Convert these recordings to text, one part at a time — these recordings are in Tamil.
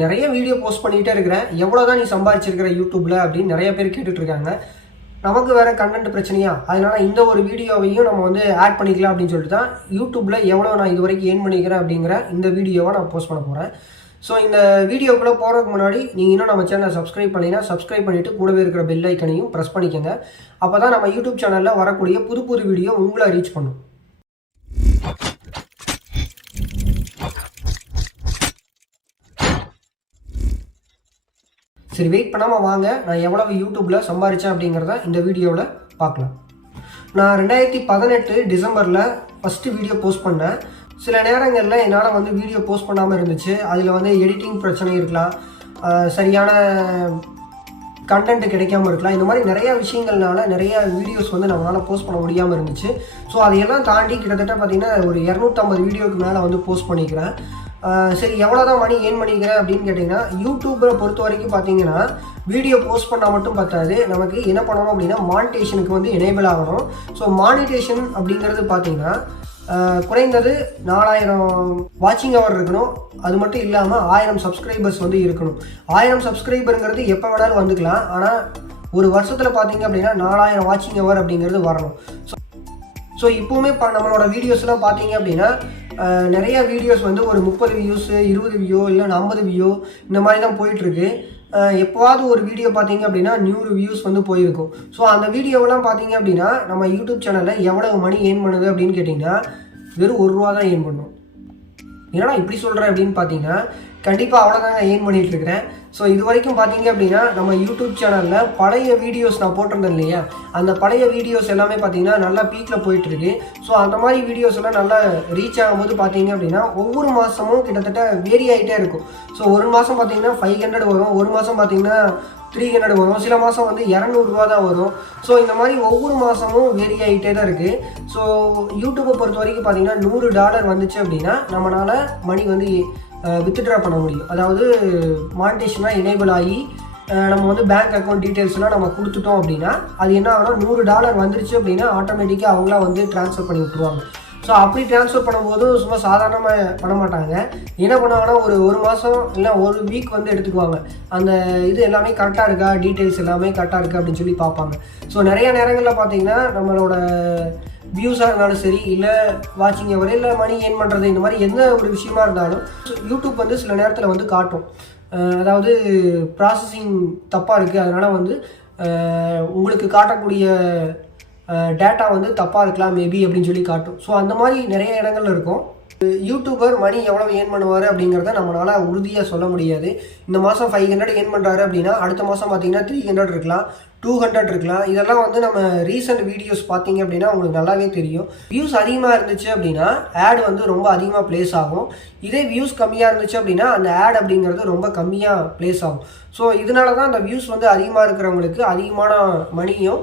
நிறைய வீடியோ போஸ்ட் பண்ணிகிட்டே இருக்கிறேன், எவ்வளோ தான் நீ சம்பாதிச்சிருக்கிற யூடியூப்பில் அப்படின்னு நிறைய பேர் கேட்டுட்ருக்காங்க. நமக்கு வேறு கண்டென்ட் பிரச்சனையா, அதனால் இந்த ஒரு வீடியோவையும் நம்ம வந்து ஆட் பண்ணிக்கலாம் அப்படின்னு சொல்லிட்டு தான் யூடியூப்பில் எவ்வளோ நான் இது வரைக்கும் ஏர்ன் பண்ணிக்கிறேன் அப்படிங்கிற இந்த வீடியோவை நான் போஸ்ட் பண்ண போகிறேன். ஸோ இந்த வீடியோக்குள்ளே போகிறதுக்கு முன்னாடி நீங்கள் இன்னும் நம்ம சேனலை சப்ஸ்கிரைப் பண்ணிங்கன்னா சப்ஸ்கிரைப் பண்ணிவிட்டு கூடவே இருக்கிற பெல் ஐக்கனையும் ப்ரெஸ் பண்ணிக்கோங்க. அப்போ தான் நம்ம யூடியூப் சேனலில் வரக்கூடிய புது புது வீடியோ உங்களை ரீச் பண்ணும். சரி, வெயிட் பண்ணாமல் வாங்க, நான் எவ்வளவு யூடியூப்பில் சம்பாதிச்சேன் அப்படிங்கிறத இந்த வீடியோவில் பார்க்கலாம். நான் 2018 டிசம்பரில் ஃபஸ்ட்டு வீடியோ போஸ்ட் பண்ணேன். சில நேரங்களில் என்னால் வந்து வீடியோ போஸ்ட் பண்ணாமல் இருந்துச்சு. அதில் வந்து எடிட்டிங் பிரச்சனை இருக்கலாம், சரியான கண்டென்ட் கிடைக்காமல் இருக்கலாம். இந்த மாதிரி நிறையா விஷயங்கள்னால நிறையா வீடியோஸ் வந்து நம்மளால் போஸ்ட் பண்ண முடியாமல் இருந்துச்சு. ஸோ அதையெல்லாம் தாண்டி கிட்டத்தட்ட பார்த்திங்கன்னா ஒரு 250 வீடியோவுக்கு மேலே வந்து போஸ்ட் பண்ணிக்கிறேன். சரி, எவ்வளோ தான் மணி ஏர்ன் பண்ணிக்கிறேன் அப்படின்னு கேட்டிங்கன்னா, யூடியூப்பை பொறுத்த வரைக்கும் பார்த்தீங்கன்னா வீடியோ போஸ்ட் பண்ணால் மட்டும் பத்தாது, நமக்கு என்ன பண்ணணும் அப்படின்னா மானிட்டேஷனுக்கு வந்து எனேபிள் ஆகணும். ஸோ மானிட்டேஷன் அப்படிங்கிறது பார்த்தீங்கன்னா குறைந்தது 4000 வாட்சிங் ஹவர் இருக்கணும். அது மட்டும் இல்லாமல் 1000 சப்ஸ்கிரைபர்ஸ் வந்து இருக்கணும். 1000 சப்ஸ்கிரைபருங்கிறது எப்போ வேணாலும் வந்துக்கலாம், ஆனால் ஒரு வருஷத்தில் பார்த்தீங்க அப்படின்னா 4000 வாட்சிங் ஹவர் அப்படிங்கிறது வரணும். ஸோ இப்போவுமே நம்மளோட வீடியோஸ்லாம் பார்த்தீங்க அப்படின்னா நிறையா வீடியோஸ் வந்து ஒரு 30 வியூஸ், 20 வியூ, இல்லை 50 வியூ இந்த மாதிரி தான் போயிட்டுருக்கு. எப்போவாவது ஒரு வீடியோ பார்த்தீங்க அப்படின்னா 100 வியூஸ் வந்து போயிருக்கும். ஸோ அந்த வீடியோவெல்லாம் பார்த்தீங்க அப்படின்னா நம்ம யூடியூப் சேனலில் எவ்வளவு மணி ஏர்ன் பண்ணுது அப்படின்னு கேட்டிங்கன்னா வெறும் ₹1 தான் ஏர்ன் பண்ணும். ஏன்னா இப்படி சொல்கிறேன் அப்படின்னு பார்த்தீங்கன்னா கண்டிப்பாக அவ்வளோதாங்க ஏர்ன் பண்ணிகிட்டு இருக்கிறேன். ஸோ இது வரைக்கும் பார்த்தீங்க அப்படின்னா நம்ம யூடியூப் சேனலில் பழைய வீடியோஸ் நான் போட்டிருந்தேன் இல்லையா, அந்த பழைய வீடியோஸ் எல்லாமே பார்த்தீங்கன்னா நல்லா பீக்கில் போயிட்டுருக்கு. ஸோ அந்த மாதிரி வீடியோஸ் எல்லாம் நல்லா ரீச் ஆகும்போது பார்த்தீங்க அப்படின்னா ஒவ்வொரு மாதமும் கிட்டத்தட்ட வேரி ஆகிட்டே இருக்கும். ஸோ ஒரு மாதம் பார்த்தீங்கன்னா 500 வரும், ஒரு மாதம் பார்த்தீங்கன்னா 300 வரும், சில மாதம் வந்து ₹200 தான் வரும். ஸோ இந்த மாதிரி ஒவ்வொரு மாதமும் வேரி ஆகிட்டே தான் இருக்குது. ஸோ யூடியூப்பை பொறுத்த வரைக்கும் பார்த்தீங்கன்னா $100 வந்துச்சு அப்படின்னா நம்மளால் மணி வந்து வித்ட்ரா பண்ண முடியும். அதாவது மானிட்டேஷனாக எனேபிள் ஆகி நம்ம வந்து பேங்க் அக்கௌண்ட் டீட்டெயில்ஸ்லாம் நம்ம கொடுத்துட்டோம் அப்படின்னா அது என்ன ஆகும்னா $100 வந்துருச்சு அப்படின்னா ஆட்டோமேட்டிக்காக அவங்களா வந்து ட்ரான்ஸ்ஃபர் பண்ணி விட்டுருவாங்க. ஸோ அப்படி ட்ரான்ஸ்ஃபர் பண்ணும்போது சும்மா சாதாரணமாக பண்ண மாட்டாங்க. என்ன பண்ணுவாங்கன்னா ஒரு மாதம் இல்லை ஒரு வீக் வந்து எடுத்துக்குவாங்க. அந்த இது எல்லாமே கரெக்டாக இருக்கா, டீட்டெயில்ஸ் எல்லாமே கரெக்டாக இருக்கா அப்படின்னு சொல்லி பார்ப்பாங்க. ஸோ நிறைய நேரங்களில் பார்த்தீங்கன்னா நம்மளோட வியூஸாக இருந்தாலும் சரி, இல்லை வாட்சிங் ஹவர், இல்லை மணி ஏர்ன் பண்ணுறது, இந்த மாதிரி எந்த ஒரு விஷயமா இருந்தாலும் யூடியூப் வந்து சில நேரத்தில் வந்து காட்டும். அதாவது ப்ராசஸிங் தப்பாக இருக்குது, அதனால் வந்து உங்களுக்கு காட்டக்கூடிய டேட்டா வந்து தப்பாக இருக்கலாம் மேபி அப்படின்னு சொல்லி காட்டும். ஸோ அந்த மாதிரி நிறைய இடங்கள்ல இருக்கும். யூடியூபர் மணி எவ்வளோ ஏர்ன் பண்ணுவார் அப்படிங்கிறத நம்மளால் உறுதியாக சொல்ல முடியாது. இந்த மாதம் 500 ஏர்ன் பண்ணுறாரு அப்படின்னா அடுத்த மாதம் பார்த்தீங்கன்னா 300 இருக்கலாம், 200 இருக்கலாம். இதெல்லாம் வந்து நம்ம ரீசெண்ட் வீடியோஸ் பார்த்தீங்க அப்படின்னா உங்களுக்கு நல்லாவே தெரியும். வியூஸ் அதிகமாக இருந்துச்சு அப்படின்னா ஆட் வந்து ரொம்ப அதிகமாக ப்ளேஸ் ஆகும். இதே வியூஸ் கம்மியாக இருந்துச்சு அப்படின்னா அந்த ஆட் அப்படிங்கிறது ரொம்ப கம்மியாக ப்ளேஸ் ஆகும். ஸோ இதனால தான் அந்த வியூஸ் வந்து அதிகமாக இருக்கிறவங்களுக்கு அதிகமான மணியும்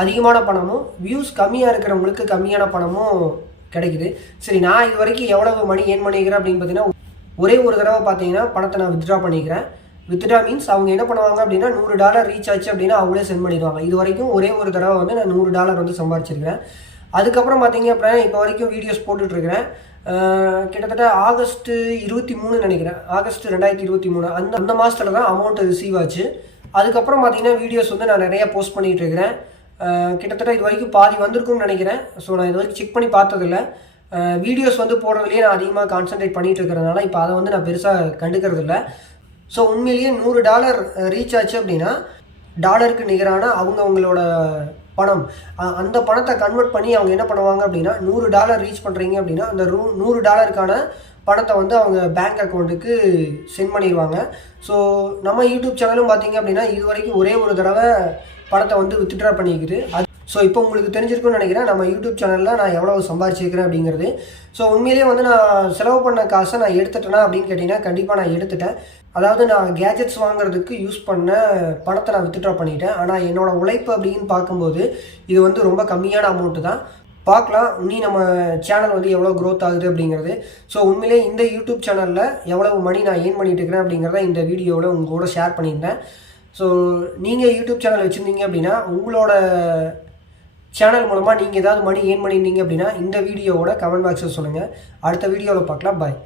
அதிகமான பணமும், வியூஸ் கம்மியாக இருக்கிறவங்களுக்கு கம்மியான பணமும் கிடைக்குது. சரி, நான் இது வரைக்கும் எவ்வளவு மணி ஏர்ன் பண்ணிக்கிறேன் அப்படின்னு பார்த்தீங்கன்னா ஒரே ஒரு தடவை பார்த்தீங்கன்னா பணத்தை நான் வித்ட்ரா பண்ணிக்கிறேன். வித்ட்ரா மீன்ஸ் அவங்க என்ன பண்ணுவாங்க அப்படின்னா $100 ரீச் ஆச்சு அப்படின்னா அவங்களே சென்ட் பண்ணிடுவாங்க. இது வரைக்கும் ஒரே ஒரு தடவை வந்து நான் $100 வந்து சம்பாதிச்சிருக்கிறேன். அதுக்கப்புறம் பார்த்தீங்க அப்படின்னா இப்போ வரைக்கும் வீடியோஸ் போட்டுட்ருக்கிறேன். கிட்டத்தட்ட ஆகஸ்ட் 23 நினைக்கிறேன், ஆகஸ்ட் 2023 அந்த மாதத்தில் தான் அமௌண்ட் ரிசீவ் ஆச்சு. அதுக்கப்புறம் பார்த்தீங்கன்னா வீடியோஸ் வந்து நான் நிறையா போஸ்ட் பண்ணிகிட்டு இருக்கிறேன். கிட்டத்தட்ட இது வரைக்கும் பாதி வந்திருக்கும்னு நினைக்கிறேன். ஸோ நான் இது வரைக்கும் செக் பண்ணி பார்த்ததில்ல. வீடியோஸ் வந்து போடுறதுலேயே நான் அதிகமாக கான்சன்ட்ரேட் பண்ணிகிட்டு இருக்கிறதுனால இப்போ அதை வந்து நான் பெருசாக கண்டுக்கிறது இல்லை. ஸோ உண்மையிலேயே $100 ரீச் ஆச்சு அப்படின்னா டாலருக்கு நிகரான அவங்களோட பணம், அந்த பணத்தை கன்வெர்ட் பண்ணி அவங்க என்ன பண்ணுவாங்க அப்படின்னா $100 ரீச் பண்ணுறீங்க அப்படின்னா அந்த $100க்கான பணத்தை வந்து அவங்க பேங்க் அக்கௌண்ட்டுக்கு சென்ட் பண்ணிடுவாங்க. ஸோ நம்ம யூடியூப் சேனலும் பார்த்தீங்க அப்படின்னா இது வரைக்கும் ஒரே ஒரு தடவை பணத்தை வந்து வித்ட்ரா பண்ணிக்குது. ஸோ இப்போ உங்களுக்கு தெரிஞ்சிருக்குன்னு நினைக்கிறேன் நம்ம யூடியூப் சேனலில் நான் எவ்வளோ சம்பாதிச்சிருக்கிறேன் அப்படிங்கிறது. ஸோ உண்மையிலேயே வந்து நான் செலவு பண்ண காசை நான் எடுத்துட்டேனா அப்படின்னு கேட்டிங்கன்னா கண்டிப்பாக நான் எடுத்துட்டேன். அதாவது நான் கேஜெட்ஸ் வாங்குறதுக்கு யூஸ் பண்ண பணத்தை நான் வித்ட்ரா பண்ணிட்டேன். ஆனால் என்னோடய உழைப்பு அப்படின்னு பார்க்கும்போது இது வந்து ரொம்ப கம்மியான அமௌண்ட்டு தான். பார்க்கலாம் இனி நம்ம சேனல் வந்து எவ்வளோ க்ரோத் ஆகுது அப்படிங்கிறது. ஸோ உண்மையிலே இந்த யூடியூப் சேனலில் எவ்வளவு மணி நான் ஏர்ன் பண்ணிட்டு இருக்கிறேன் அப்படிங்கிறத இந்த வீடியோவில் உங்கள் கூட ஷேர் பண்ணியிருந்தேன். ஸோ நீங்கள் யூடியூப் சேனல் வச்சுருந்தீங்க அப்படின்னா உங்களோட சேனல் மூலமாக நீங்கள் ஏதாவது மணி ஏர்ன் பண்ணியிருந்தீங்க அப்படின்னா இந்த வீடியோவோட கமெண்ட் பாக்ஸில் சொல்லுங்கள். அடுத்த வீடியோவில் பார்க்கலாம். பாய்.